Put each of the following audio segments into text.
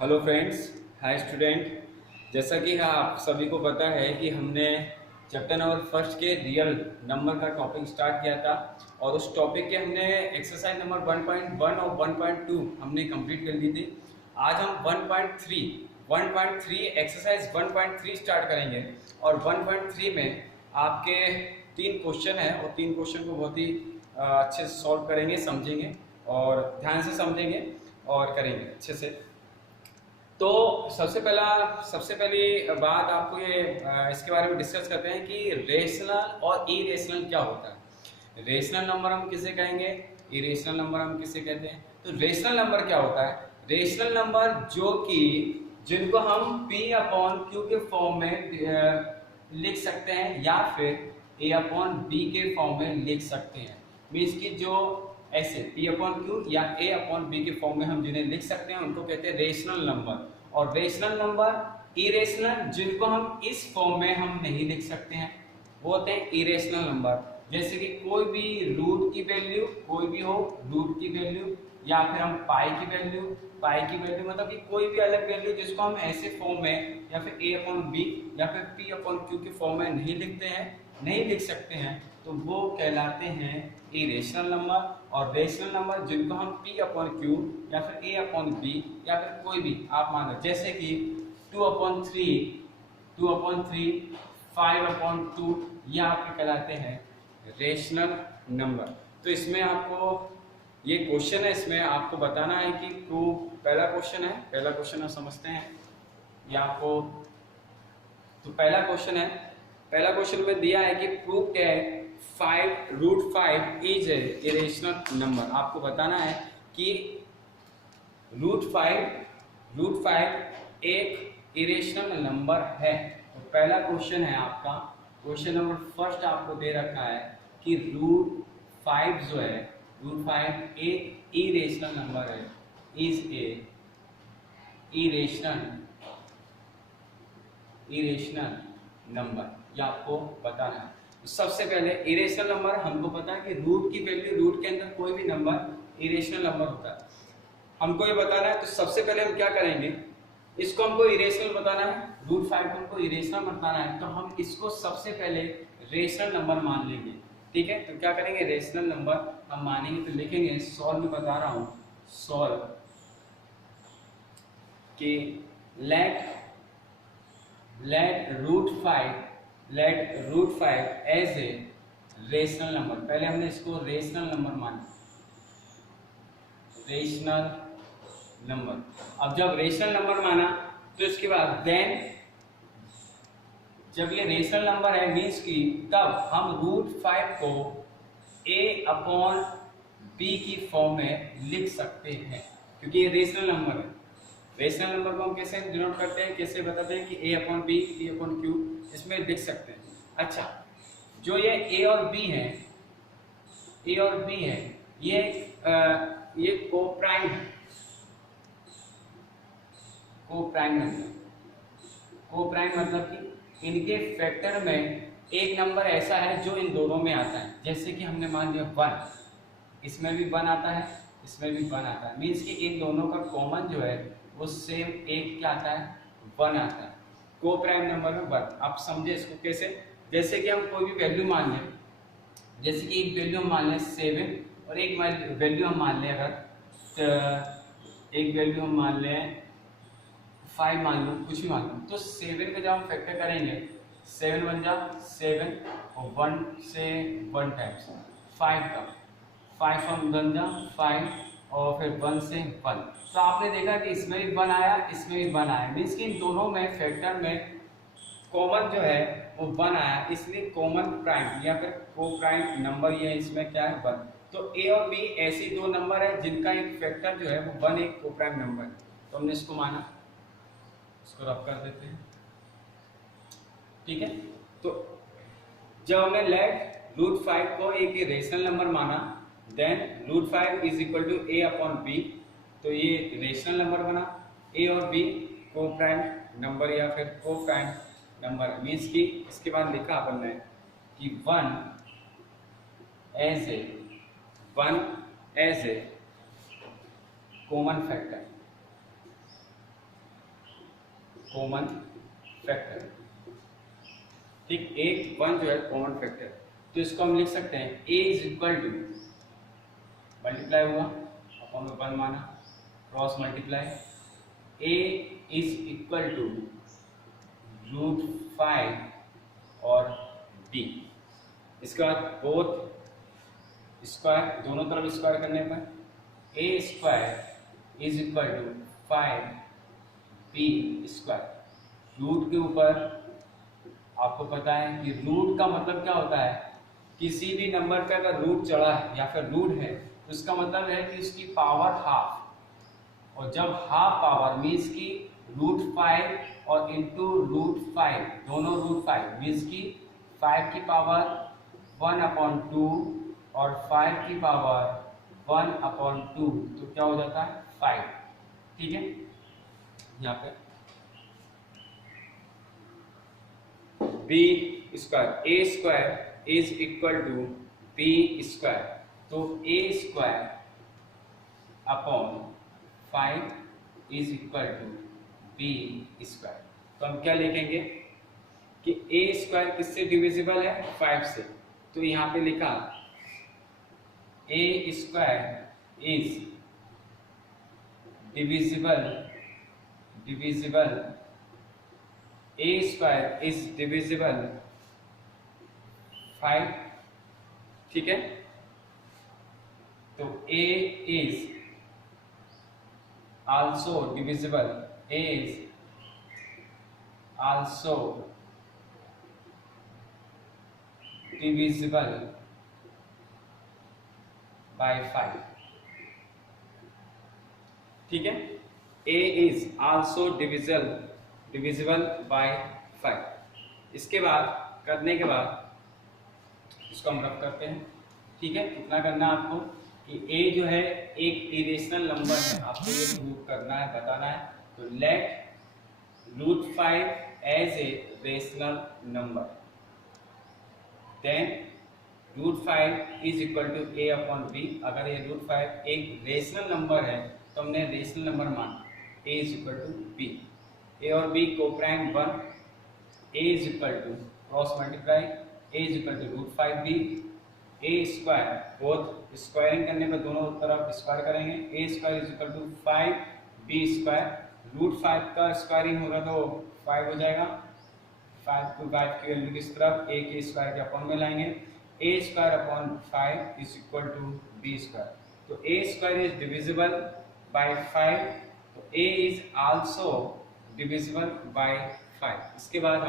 Hello friends, hi student. जैसा कि आप सभी को पता है कि हमने चैप्टर नंबर फर्स्ट के रियल नंबर का टॉपिक स्टार्ट किया था और उस टॉपिक के हमने एक्सरसाइज नंबर 1.1 और 1.2 हमने कंप्लीट कर ली थी। आज हम 1.3 एक्सरसाइज 1.3 स्टार्ट करेंगे और 1.3 में आपके 3 क्वेश्चन है और 3 क्वेश्चन को बहुत ही अच्छे से सॉल्व करेंगे, समझेंगे और ध्यान से समझेंगे और करेंगे अच्छे से। तो सबसे पहली बात आपको ये इसके बारे में डिस्कस करते हैं कि रेशनल और इरेशनल क्या होता है। रेशनल नंबर हम किसे कहेंगे, इरेशनल नंबर हम किसे कहते हैं। तो रेशनल नंबर क्या होता है? रेशनल नंबर जो कि जिनको हम P अपॉन Q के फॉर्म में लिख सकते हैं या फिर A अपॉन B के फॉर्म में लिख सकते हैं। मीन्स की जो ऐसे P अपॉन Q या A अपॉन B के फॉर्म में हम जिन्हें लिख सकते हैं उनको कहते हैं रेशनल नंबर। और रेशनल नंबर इरेशनल जिनको हम इस फॉर्म में हम नहीं लिख सकते हैं वो होते हैं इरेशनल नंबर। जैसे कि कोई भी रूट की वैल्यू, कोई भी हो रूट की वैल्यू या फिर हम पाई की वैल्यू मतलब कि कोई भी अलग वैल्यू जिसको हम ऐसे फॉर्म में या फिर A अपॉन B या फिर P अपॉन Q के फॉर्म में नहीं लिखते हैं, नहीं लिख सकते हैं, तो वो कहलाते हैं इरेशनल नंबर। और रेशनल नंबर जिनको हम P अपॉन Q या फिर A अपॉन B या फिर कोई भी आप मान लो, जैसे कि 2/3, 5/2 ये आपके कहलाते हैं रेशनल नंबर। तो इसमें आपको ये क्वेश्चन है, इसमें आपको बताना है कि पहला क्वेश्चन हम समझते हैं ये आपको। तो पहला क्वेश्चन में दिया है कि prove that 5√5 is a irrational number. आपको बताना है कि √5 एक इरेशनल नंबर है। तो पहला क्वेश्चन है आपका, क्वेश्चन नंबर फर्स्ट आपको दे रखा है कि √5 जो है, √5 एक इरेशनल नंबर है, इज ए इरेशनल नंबर, ये आपको बताना है। तो सबसे पहले इरेशनल नंबर हमको पता है कि रूट की वैल्यू, रूट के अंदर कोई भी नंबर इरेशनल नंबर होता है, हमको ये बताना है। तो सबसे पहले हम क्या करेंगे, इसको हमको इरेशनल बताना है, √5 को हमको इरेशनल बताना है, तो हम इसको सबसे पहले रेशनल नंबर मान लेंगे। ठीक है, तो क्या करेंगे, रेशनल नंबर हम मानेंगे। तो लिखेंगे, सॉल्व में बता रहा हूं, सॉल्व कि let √5 as a rational number. पहले हमने इसको रेशनल नंबर माना, रेशनल नंबर। अब जब रेशनल नंबर माना तो इसके बाद देन जब ये रेशनल नंबर है मीन्स की तब हम √5 को A अपॉन B की फॉर्म में लिख सकते हैं, क्योंकि ये रेशनल नंबर है। रेशनल नंबर को हम कैसे डिनोट करते हैं, कैसे बताते हैं कि A upon B, P upon Q इसमें लिख सकते हैं। अच्छा, जो ये A और B है, ये कोप्राइम है, कोप्राइम मतलब कि इनके फैक्टर में एक नंबर ऐसा है जो इन दोनों में आता है। जैसे कि हमने मान लिया 1, इसमें भी 1 आता है, इसमें भी 1 आता है, मीन्स कि इन दोनों का कॉमन जो है वो सेम एक क्या आता है, 1 आता है। को प्राइम नंबर में 1। आप समझे इसको कैसे, जैसे कि हम कोई भी वैल्यू मान लें, जैसे कि एक वैल्यू हम मान लें 7 और एक वैल्यू हम मान लें, अगर एक वैल्यू हम मान लें 5 मान लो, कुछ भी मान लो, तो 7 का जब हम फैक्टर करेंगे 7 बन जा 7 और 1 से 1 टाइम्स 5 का 5 हम बन जा 5 और फिर 1 से 1। तो आपने देखा कि इसमें भी 1 आया, इसमें भी 1 आया, मीन्स कि इन दोनों में फैक्टर में कॉमन जो है वो 1 आया, इसलिए कॉमन प्राइम या फिर को प्राइम नंबर ये इसमें क्या है, 1। तो A और B ऐसी दो नंबर है जिनका एक फैक्टर जो है वो 1 एक को प्राइम नंबर है, तो हमने इसको माना, इसको रब कर देते हैं। ठीक है, तो जब हमने लेट √5 को एक रेशनल नंबर माना, then √5 is equal to A upon B, तो ये रेशनल नंबर बना। A और B को प्राइम नंबर या फिर को प्राइम नंबर, मीन्स की इसके बाद लिखा अपन ने कि 1 as a common factor, common factor. ठीक, एक 1 जो है कॉमन फैक्टर, तो इसको हम लिख सकते हैं a is equal to multiply हुआ अपॉन में 1 माना, cross multiply, a is equal to √5 और b। इसके बाद बोथ स्क्वायर, दोनों तरफ स्क्वायर करने पर a square is equal to 5b square. Root के ऊपर आपको पता है कि रूट का मतलब क्या होता है, किसी भी नंबर पे अगर रूट चढ़ा है या फिर रूट है तो उसका मतलब है कि उसकी पावर हाफ, और जब हाफ पावर मीन्स की √5 और इंटू √5 दोनों √5 मीन्स की 5 की पावर 1/2 और 5 की पावर 1/2, तो क्या हो जाता है 5। ठीक है, यहाँ पे b square a square is equal to b square, तो a square upon 5 is equal to b square. तो हम क्या लिखेंगे कि a स्क्वायर किससे डिविजिबल है, 5 से, तो यहाँ पे लिखा a square is divisible a square is divisible 5। ठीक है, तो a is also divisible, a is also divisible by 5। ठीक है, a is also divisible by 5। इसके बाद करने के बाद इसको हम रफ करते हैं। ठीक है, कितना करना है आपको कि a जो है एक इरेशनल नंबर है, आपको ये प्रूव करना है, बताना है। तो let √5 as a rational number, then √5 is equal to a/b। अगर ये √5 एक रेशनल नंबर है तो हमने रेशनल नंबर माना a is equal to b, a और b को prime 1, a is equal to cross multiply a is equal to √5b, a square both squaring करने पर दोनों तरफ स्क्वायर करेंगे, a square is equal to 5b square, √5 का squaring होगा तो 5 हो जाएगा, 5 की वैल्यू किस तरफ a के स्क्वायर के अपॉन में लाएंगे, a square upon 5 is equal to b square. तो a square is divisible by 5, तो a is also divisible by 5। इसके बाद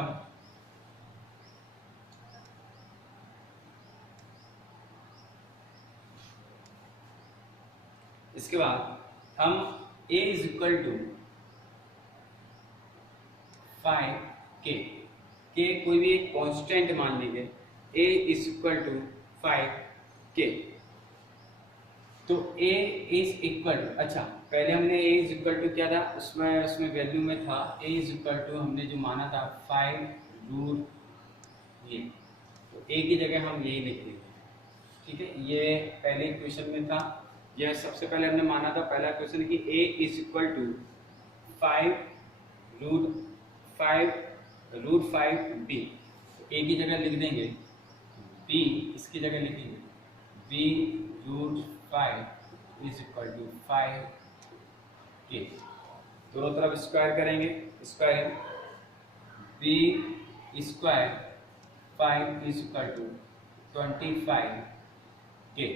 हम a is equal to 5k, के कोई भी एक कांस्टेंट मान लीजिए, a is equal to 5k। तो a इज इक्वल, अच्छा पहले हमने a इज इक्वल टू क्या था, उसमें वैल्यू में था a इज इक्वल टू, हमने जो माना था 5 ये, तो a की जगह हम यही लिख देंगे। ठीक है, ये पहले क्वेश्चन में था, यह सबसे पहले हमने माना था पहला क्वेश्चन कि a is equal to 5√5b, तो a की जगह लिख देंगे b, इसकी जगह लिखेंगे b√5 is equal to 5k। दोनों तरफ स्क्वायर करेंगे, square b square 5 is equal to 25k, ये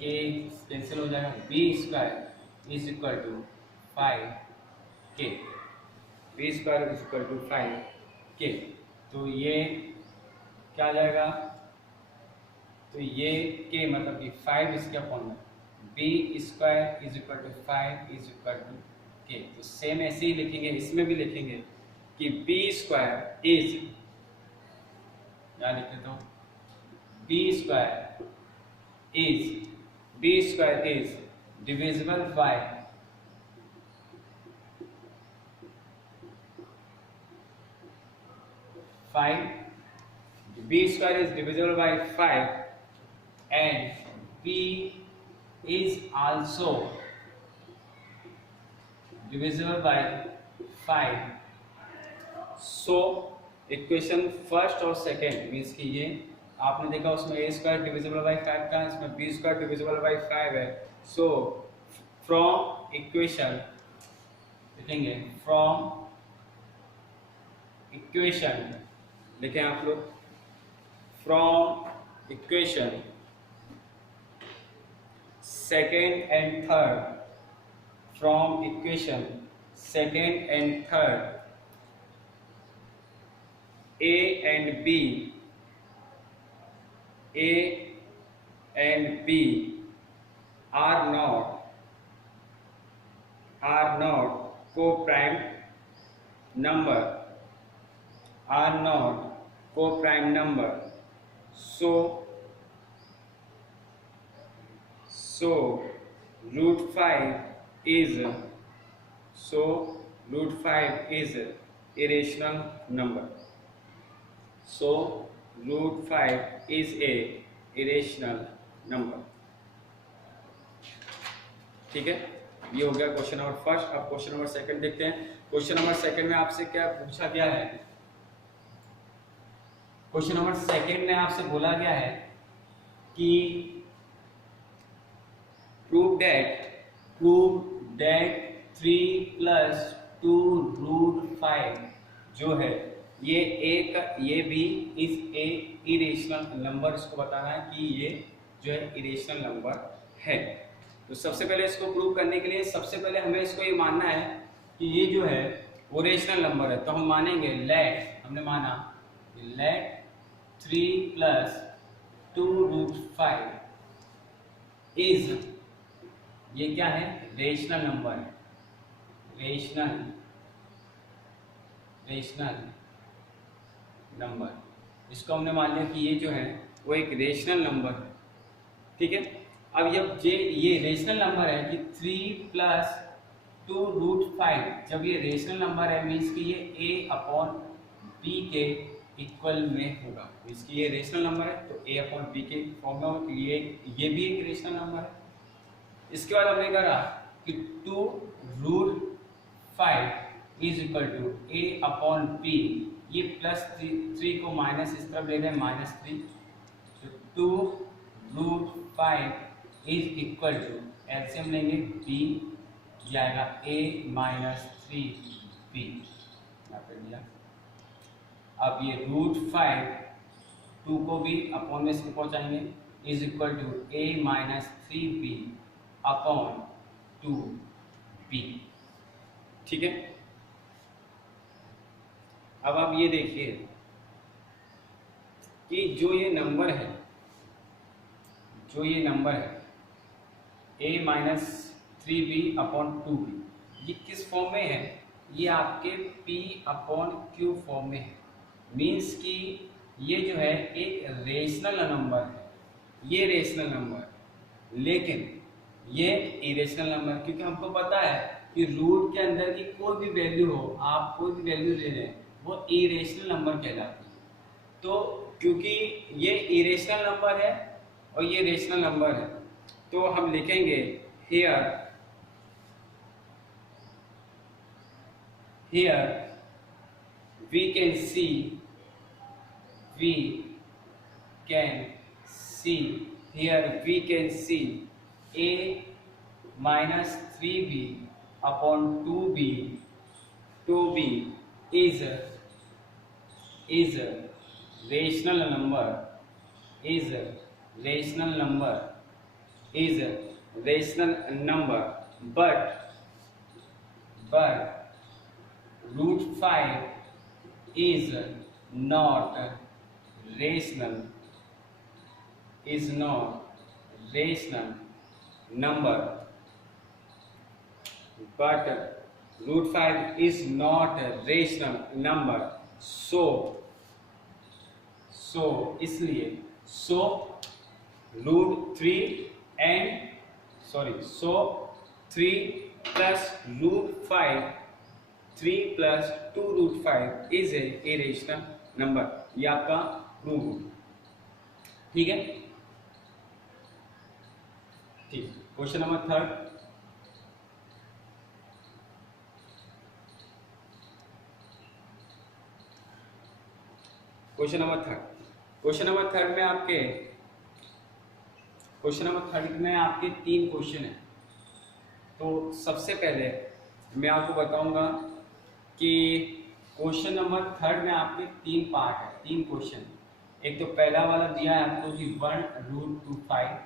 k कैंसिल हो जाएगा, b square is equal to 5k, b square is equal to 5k। तो ये क्या आ जाएगा, तो ये k मतलब कि 5 इसके अपॉन में, b square is equal to 5 is equal to k। तो सेम ऐसे ही लिखेंगे, इसमें भी लिखेंगे कि b स्क्वायर इज, क्या लिखे तो b square is divisible by 5, b square is divisible by 5 and b is also divisible by 5। So equation first और सेकेंड मीन्स कि ये आपने देखा उसमें ए स्क्वायर डिविजिबल बाई 5 था, इसमें बी स्क्वायर डिविजिबल बाई 5 है। सो फ्रॉम इक्वेशन लिखेंगे, फ्रॉम इक्वेशन लिखें आप लोग, from equation second and third, from equation second and third, A and B, A and B are not co-prime number, are not co-prime number. So root 5 is irrational number. So root 5 is a irrational number. ठीक है, ये हो गया question number first. अब question number second देखते हैं। Question number second में आपसे क्या पूछा गया है? क्वेश्चन नंबर सेकंड में आपसे बोला गया है कि प्रूव दैट 3 + 2 रूट 5 जो है ये भी इस ए इरेशनल नंबर, इसको बताना है कि ये जो है इरेशनल नंबर है। तो सबसे पहले इसको प्रूव करने के लिए सबसे पहले हमें इसको ये मानना है कि ये जो है वो रेशनल नंबर है। तो हम मानेंगे हमने माना लेट 3 + 2 रूट 5 इज, ये क्या है? रेशनल नंबर है, रेशनल नंबर। इसको हमने मान लिया कि ये जो है वो एक रेशनल नंबर है। ठीक है, अब जब ये रेशनल नंबर है कि 3 + 2 रूट 5, जब ये रेशनल नंबर है मीन्स कि ये A/B के इक्वल में होगा। मीन्स कि ये रेशनल नंबर है तो A/B के फॉर्म में होगा, ये भी एक रेशनल नंबर है। इसके बाद हमने कहा कि 2 root 5 is equal to A/B, ये +3 को माइनस इस तरफ ले गए -3, तो 2 root 5 is equal to, LCM लेंगे b जाएगा a - 3b, यहाँ पे दिया। अब ये रूट 5 2 को भी अपॉन में से पहुंचाएंगे, is equal to a - 3b upon 2b। ठीक है, अब आप ये देखिए कि जो ये नंबर है a - 3b अपॉन 2b, ये किस फॉर्म में है? ये आपके p/q फॉर्म में है। मीन्स कि ये जो है एक रेशनल नंबर है, ये रेशनल नंबर, लेकिन ये इरेशनल नंबर, क्योंकि हमको पता है कि रूट के अंदर की कोई भी वैल्यू हो, आप कोई भी वैल्यू ले लें, वो इरेशनल नंबर कहलाती है। तो क्योंकि ये इरेशनल नंबर है और ये रेशनल नंबर है, तो हम लिखेंगे here we can see a - 3b upon 2b is rational number, but root 5 is not rational number, but root 5 is not a rational number, so इसलिए root 3 plus root 5, 3 plus 2 root 5 is a irrational number। ये आपका prove हो। ठीक है, ठीक। Question number third, question number third. Question number third में आपके 3 question हैं। तो सबसे पहले मैं आपको बताऊंगा कि क्वेश्चन नंबर थर्ड में आपके 3 पार्ट है, 3 क्वेश्चन। एक तो पहला वाला दिया है आपको कि 1√25,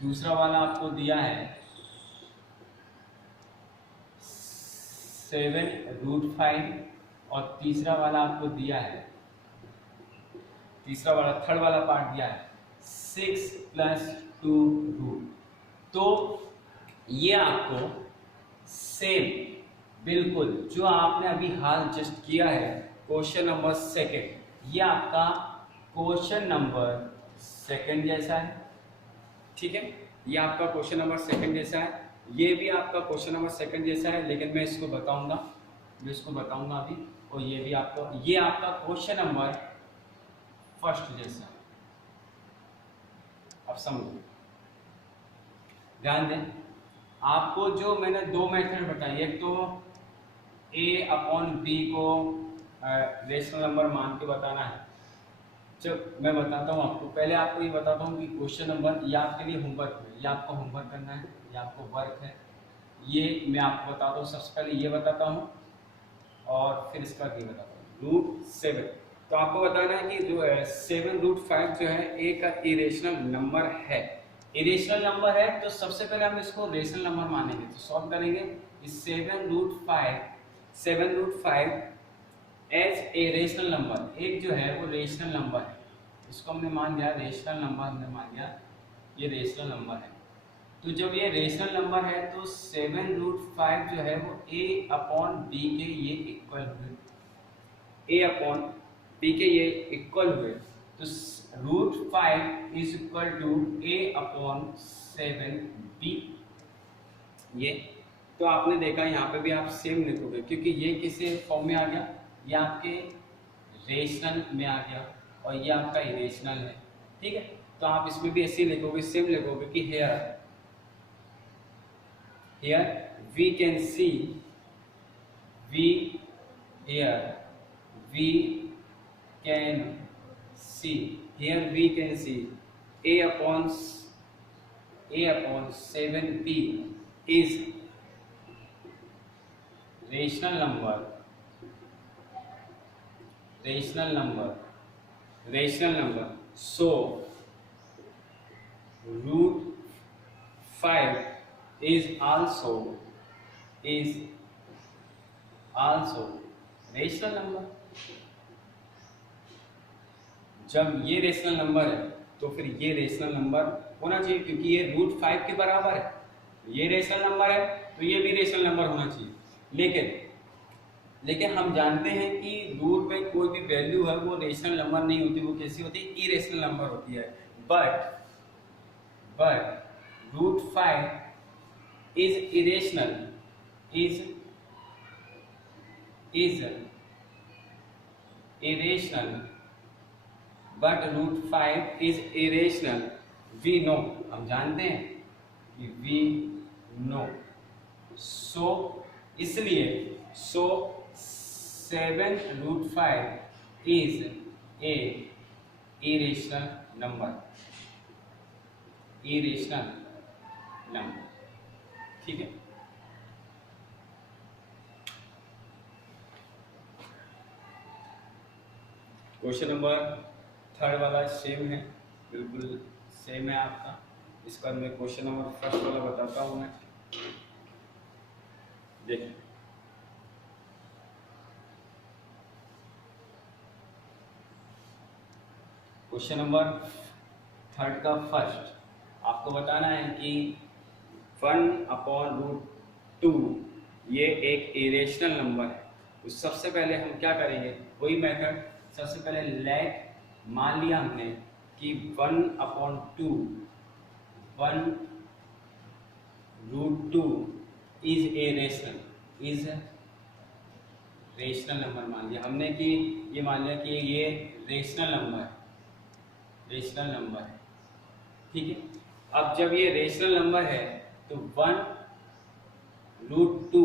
दूसरा वाला आपको दिया है 7√5 और तीसरा वाला आपको दिया है, थर्ड वाला पार्ट दिया है 6 + 2√। तो ये आपको सेम बिल्कुल जो आपने अभी हाल जस्ट किया है क्वेश्चन नंबर सेकंड, ये आपका क्वेश्चन नंबर सेकंड जैसा है। ठीक है, ये आपका क्वेश्चन नंबर सेकंड जैसा है, ये भी आपका क्वेश्चन नंबर सेकंड जैसा है, लेकिन मैं इसको बताऊंगा अभी। और ये भी आपका क्वेश्चन नंबर फर्स्ट जैसा है। अब समझो, ध्यान दें, आपको जो मैंने 2 मेथड बताई, एक तो a/b को रेशनल नंबर मान के बताना है। जब मैं बताता हूँ आपको, पहले आपको ये बताता हूँ कि क्वेश्चन नंबर ये आपके लिए होमवर्क है, ये आपको होमवर्क करना है, ये आपको वर्क है, ये मैं आपको बताता हूँ। सबसे पहले ये बताता हूँ और फिर इसका ये बताता हूँ। √7, तो आपको बताना है कि जो 7√5 जो है a का इरेशनल नंबर है। इरेशनल नंबर है तो सबसे पहले हम इसको रेशनल नंबर मानेंगे, तो सॉल्व करेंगे। 7√5 एज ए रेशनल नंबर, एक जो है वो रेशनल नंबर है, इसको हमने मान लिया रेशनल नंबर, हमने मान लिया ये रेशनल नंबर है। तो जब ये रेशनल नंबर है तो 7√5 जो है वो a/b के ये इक्वल हुए, a/b के ये इक्वल हुए। तो √5 इज इक्वल टू a/7b। ये तो आपने देखा, यहाँ पे भी आप सेम लिखोगे क्योंकि ये किसी फॉर्म में आ गया, ये आपके रेशनल में आ गया और ये आपका इरेशनल है। ठीक है, तो आप इसमें भी ऐसे ही लिखोगे, सेम लिखोगे कि here we can see, a/7b is rational number, so √5 is also rational number. जब ये रेशनल नंबर है तो फिर ये रेशनल नंबर होना चाहिए, क्योंकि ये √5 के बराबर है। ये रेशनल नंबर है तो ये भी रेशनल नंबर होना चाहिए। लेकिन हम जानते हैं कि रूट में कोई भी वैल्यू है वो रेशनल नंबर नहीं होती, वो कैसी होती है, इरेशनल नंबर होती है। But √5 is irrational, but √5 is irrational, we know, हम जानते हैं कि we know, so इसलिए 7√5 is a irrational number, ठीक है। क्वेश्चन नंबर थर्ड वाला सेम है, बिल्कुल सेम है आपका। इसका मैं क्वेश्चन नंबर फर्स्ट वाला बताता हूँ मैं, देखिए। क्वेश्चन नंबर थर्ड का फर्स्ट आपको बताना है कि 1/√2 ये एक इरेशनल नंबर है। तो सबसे पहले हम क्या करेंगे, वही मेथड, सबसे पहले लेट मान लिया हमने कि 1/√2 इज ए रेशनल नंबर मान लिया हमने, कि ये मान लिया कि ये रेशनल नंबर है, ठीक है। अब जब ये रेशनल नंबर है तो 1√2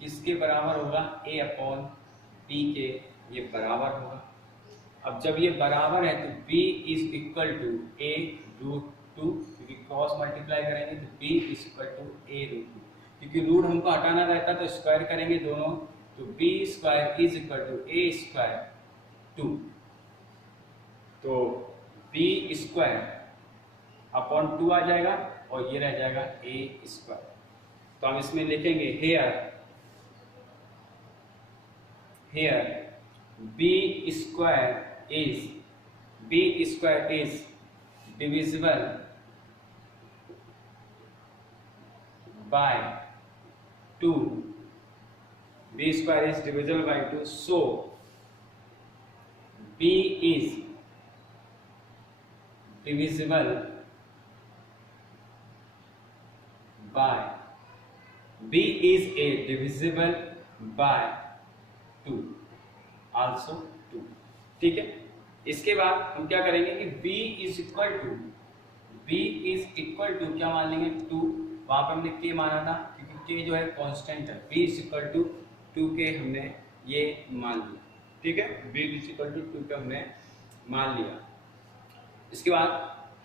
किसके बराबर होगा, a/b के ये बराबर होगा। अब जब ये बराबर है तो b is equal to a root two, क्योंकि क्रॉस मल्टीप्लाई करेंगे तो b is equal to a root two, क्योंकि रूट हमको हटाना रहता तो स्क्वायर करेंगे दोनों, तो b square is equal to a square 2, तो b स्क्वायर अपॉन 2 आ जाएगा और ये रह जाएगा a स्क्वायर। तो हम इसमें लिखेंगे here b square is divisible by 2, b square is divisible by 2, so b is divisible by b is a divisible by 2 also 2। ठीक है, इसके बाद हम क्या करेंगे कि b is equal to क्या मान लेंगे 2, वहां पर हमने k माना था क्योंकि k जो है कांस्टेंट है, b is equal to 2k हमने ये मान लिया। ठीक है, b is equal to 2 का हमने मान लिया। इसके बाद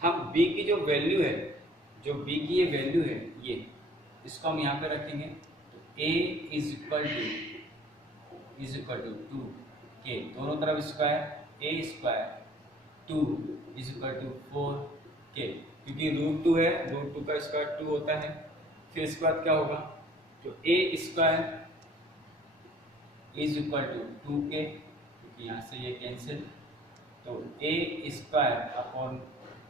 हम b की जो वैल्यू है, जो b की ये वैल्यू है, ये इसको हम यहाँ पे रखेंगे, तो a is equal to 2k, दोनों तरफ square, a square 2 is equal to 4k, क्योंकि रूट 2 है, रूट 2 का स्क्वायर 2 होता है। फिर इसके बाद क्या होगा, तो a square is equal to 2k, क्योंकि यहाँ से ये कैंसिल, तो a square upon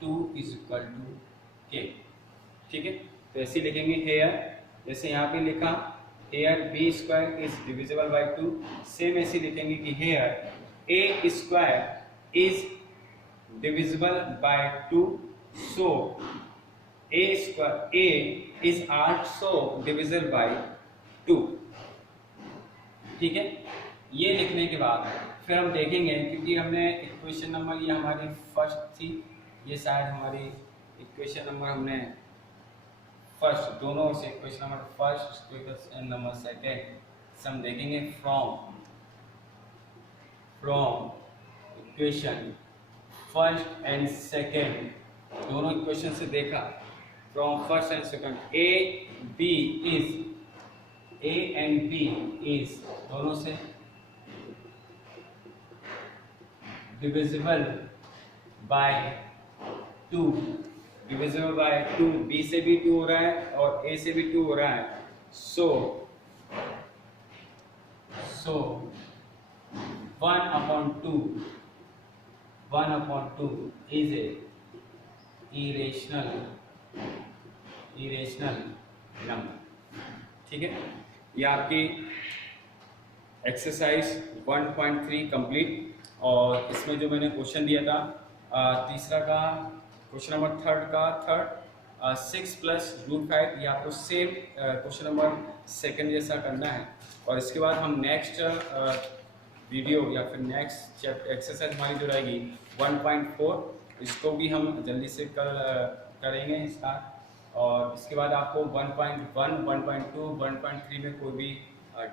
2 is equal to k। ठीक है, तो ऐसे लिखेंगे हेयर, जैसे यहाँ पे लिखा here b square is divisible by 2, same ऐसे लिखेंगे कि here a square is divisible by 2, so a is also divisible by 2। ठीक है, ये लिखने के बाद फिर हम देखेंगे, क्योंकि हमने इक्वेशन नंबर ये हमारी फर्स्ट थी, ये शायद हमारी इक्वेशन नंबर हमने फर्स्ट, दोनों से question number first question number second से हम देखेंगे from equation first and second, दोनों इक्वेशन से देखा from first and second, A and B is दोनों से divisible by 2, divisible by 2, b से भी 2 हो रहा है और a से भी 2 हो रहा है, सो 1/2 इज ए इरेशनल नंबर। ठीक है, ये आपकी एक्सरसाइज 1.3 कंप्लीट। और इसमें जो मैंने क्वेश्चन दिया था तीसरा का क्वेश्चन नंबर थर्ड 6 + √5, ये आपको सेम क्वेश्चन नंबर सेकंड जैसा करना है। और इसके बाद हम नेक्स्ट वीडियो या फिर नेक्स्ट एक्सरसाइज हमारी जो रहेगी 1.4, इसको भी हम जल्दी से करेंगे स्टार्ट। और इसके बाद आपको 1.1, 1.2, 1.3 में कोई भी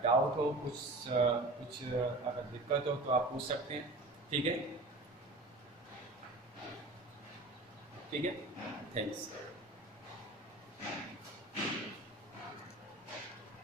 डाउट हो, कुछ अगर दिक्कत हो तो आप पूछ सकते हैं। ठीक है, थैंक्स।